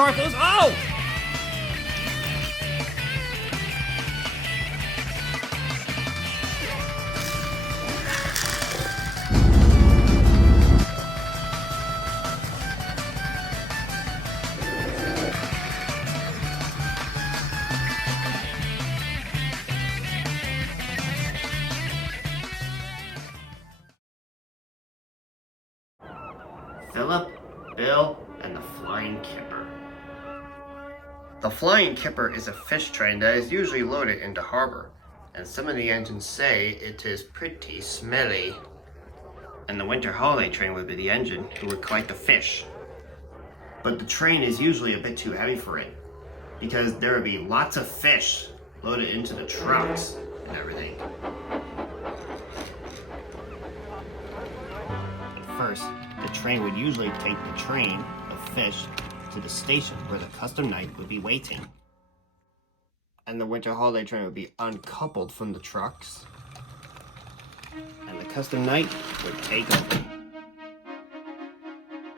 car, Phillip. Oh! Phillip, Bill, and the Flying Kipper. The Flying Kipper is a fish train that is usually loaded into harbor, and some of the engines say it is pretty smelly. And the winter holiday train would be the engine who would collect the fish. But the train is usually a bit too heavy for it, because there would be lots of fish loaded into the trucks and everything. At first, the train would usually take the train of fish to the station where the custom night would be waiting. And the winter holiday train would be uncoupled from the trucks. And the custom night would take over.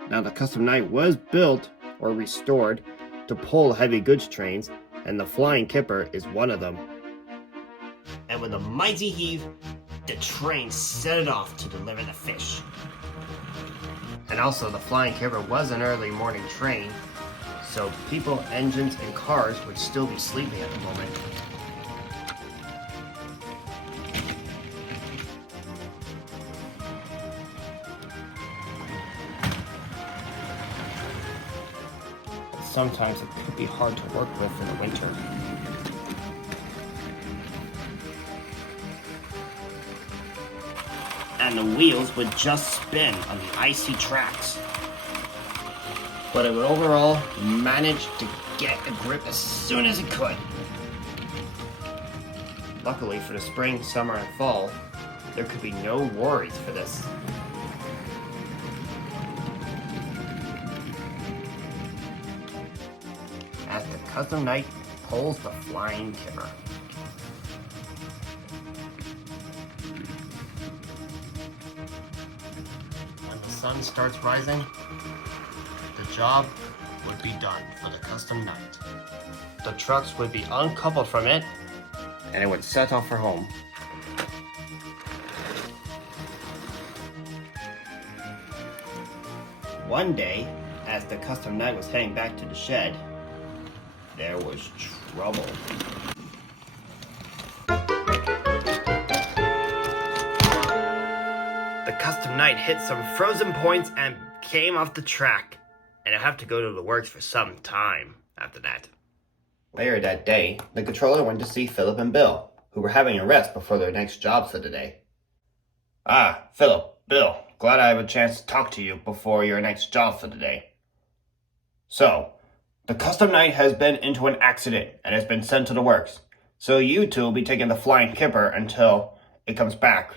Now the custom night was built or restored to pull heavy goods trains, and the Flying Kipper is one of them. And with a mighty heave, the train set it off to deliver the fish. And also, the Flying Kipper was an early morning train, so people, engines, and cars would still be sleeping at the moment. But sometimes it could be hard to work with in the winter. And the wheels would just spin on the icy tracks. But it would overall manage to get a grip as soon as it could. Luckily for the spring, summer, and fall, there could be no worries for this. As the custom night pulls the Flying Kipper. When the sun starts rising, the job would be done for the custom night. The trucks would be uncoupled from it, and it would set off for home. One day, as the custom night was heading back to the shed, there was trouble. The custom night hit some frozen points and came off the track, and I'd have to go to the works for some time after that. Later that day, the controller went to see Phillip and Bill, who were having a rest before their next jobs for the day. Ah, Phillip, Bill, glad I have a chance to talk to you before your next job for the day. So, the custom night has been into an accident and has been sent to the works, so you two will be taking the Flying Kipper until it comes back.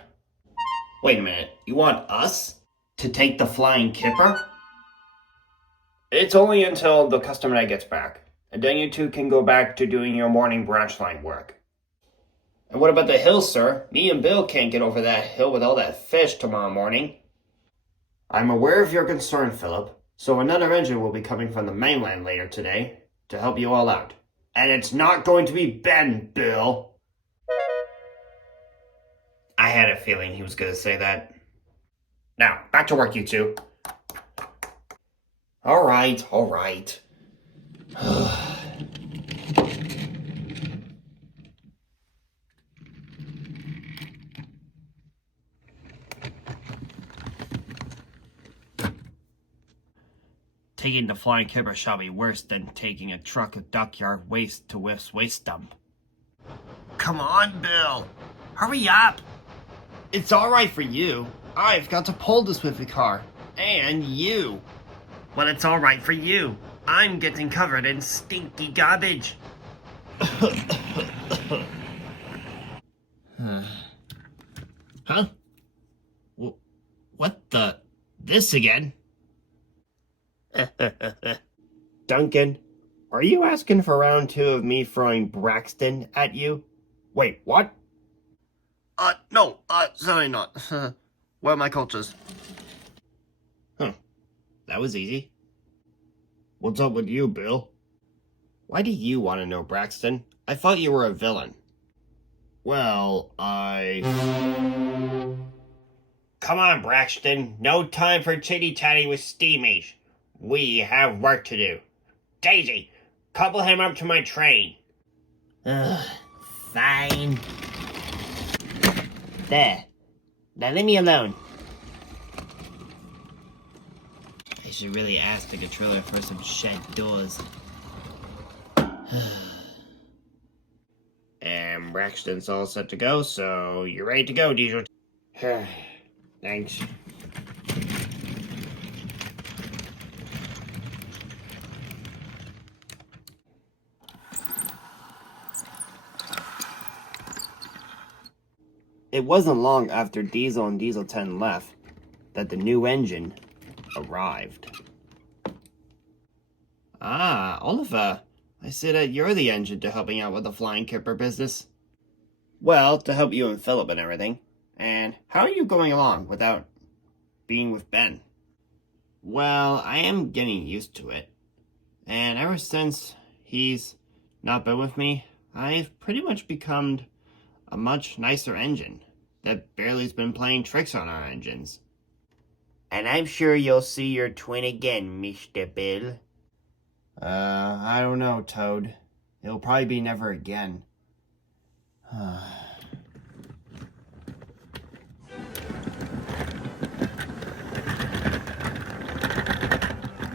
Wait a minute, you want us to take the Flying Kipper? It's only until the custom night gets back, and then you two can go back to doing your morning branch line work. And what about the hill, sir? Me and Bill can't get over that hill with all that fish tomorrow morning. I'm aware of your concern, Phillip, so another engine will be coming from the mainland later today to help you all out. And it's not going to be Ben, Bill. I had a feeling he was going to say that. Now, back to work, you two. All right. Taking the Flying Kipper shall be worse than taking a truck of dockyard waste to Whiff's waste dump. Come on, Bill. Hurry up. It's all right for you. I've got to pull this with the car. And you. Well, it's all right for you. I'm getting covered in stinky garbage. Huh? What the? This again? Duncan, are you asking for round 2 of me throwing Braxton at you? Wait, what? No, certainly not. Where are my cultures? Huh, that was easy. What's up with you, Bill? Why do you want to know, Braxton? I thought you were a villain. Well, Come on, Braxton. No time for chitty-chatty with Steamage. We have work to do. Daisy, couple him up to my train. Ugh, fine. There. Now leave me alone. I should really ask the controller for some shed doors. And Braxton's all set to go, so you're ready to go, Diesel. Thanks. It wasn't long after Diesel and Diesel 10 left that the new engine arrived. Ah, Oliver, I see that you're the engine to helping out with the flying Kipper business. Well, to help you and Phillip and everything. And how are you going along without being with Ben? Well, I am getting used to it. And ever since he's not been with me, I've pretty much become a much nicer engine that barely's been playing tricks on our engines. And I'm sure you'll see your twin again, Mr. Bill. I don't know, Toad. It'll probably be never again.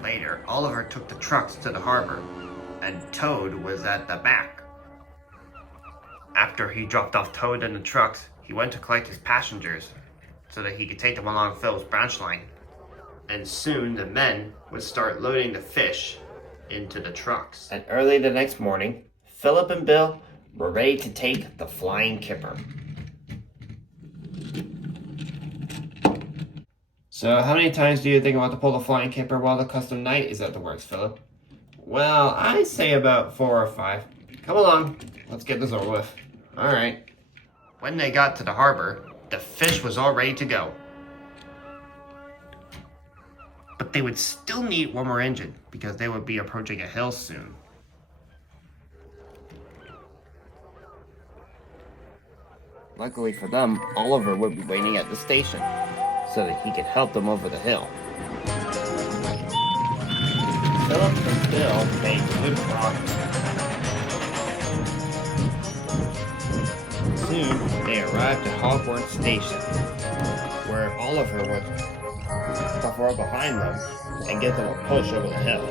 Later, Oliver took the trucks to the harbor, and Toad was at the back. After he dropped off Toad and the trucks, he went to collect his passengers so that he could take them along Phil's branch line. And soon the men would start loading the fish into the trucks. And early the next morning, Phillip and Bill were ready to take the flying Kipper. So how many times do you think about to pull the flying Kipper while the custom night is at the works, Phillip? Well, I say about 4 or 5. Come along, let's get this over with. Alright. When they got to the harbor, the fish was all ready to go. But they would still need one more engine because they would be approaching a hill soon. Luckily for them, Oliver would be waiting at the station so that he could help them over the hill. Phillip and Bill made good progress. Soon, they arrived at Hogwarts Station, where Oliver would hover behind them and give them a push over the hill.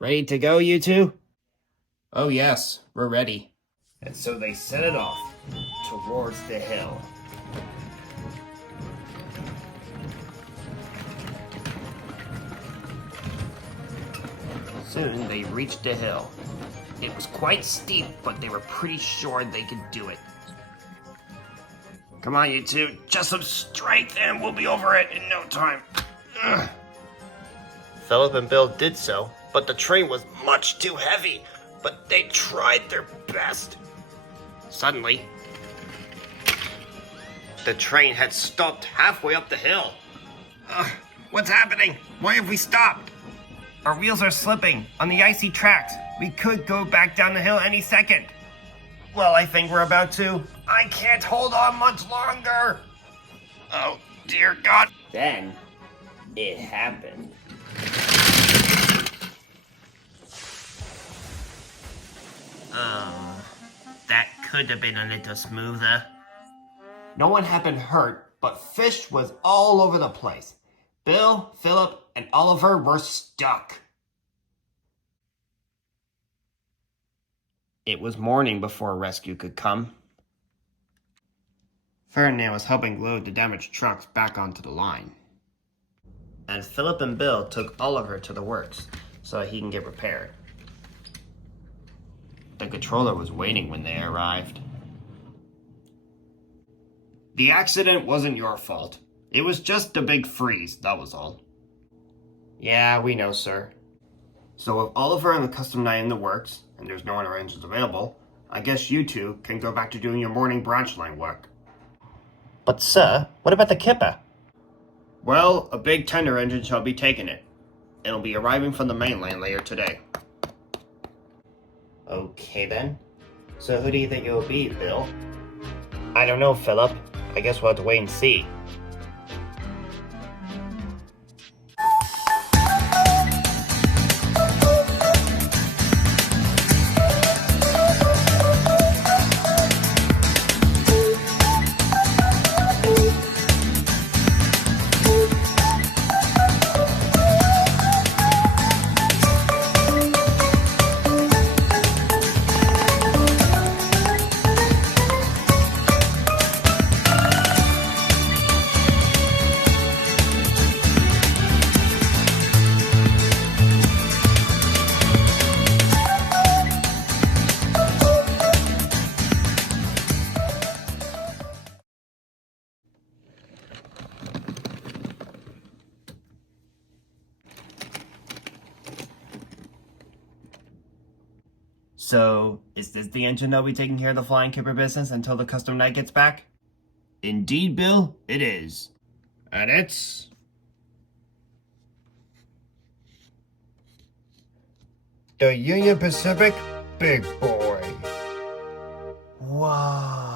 Ready to go, you two? Oh yes, we're ready. And so they set it off towards the hill. Soon they reached the hill. It was quite steep, but they were pretty sure they could do it. Come on, you two, just some strength and we'll be over it in no time. Ugh. Phillip and Bill did so, but the train was much too heavy, but they tried their best. Suddenly, the train had stopped halfway up the hill. What's happening? Why have we stopped? Our wheels are slipping on the icy tracks. We could go back down the hill any second. Well, I think we're about to. I can't hold on much longer. Oh, dear God. Then, it happened. That could have been a little smoother. No one had been hurt, but fish was all over the place. Bill, Phillip, and Oliver were stuck. It was morning before rescue could come. Ferdinand was helping load the damaged trucks back onto the line. And Phillip and Bill took Oliver to the works so that he can get repaired. The controller was waiting when they arrived. The accident wasn't your fault. It was just a big freeze, that was all. Yeah, we know, sir. So with Oliver and the custom night in the works, and there's no other engines available, I guess you two can go back to doing your morning branch line work. But sir, what about the Kipper? Well, a big tender engine shall be taking it. It'll be arriving from the mainland later today. Okay then. So who do you think it will be, Bill? I don't know, Phillip. I guess we'll have to wait and see. So, is this the engine that'll be taking care of the flying Kipper business until the custom night gets back? Indeed, Bill, it is. And it's... the Union Pacific Big Boy. Wow.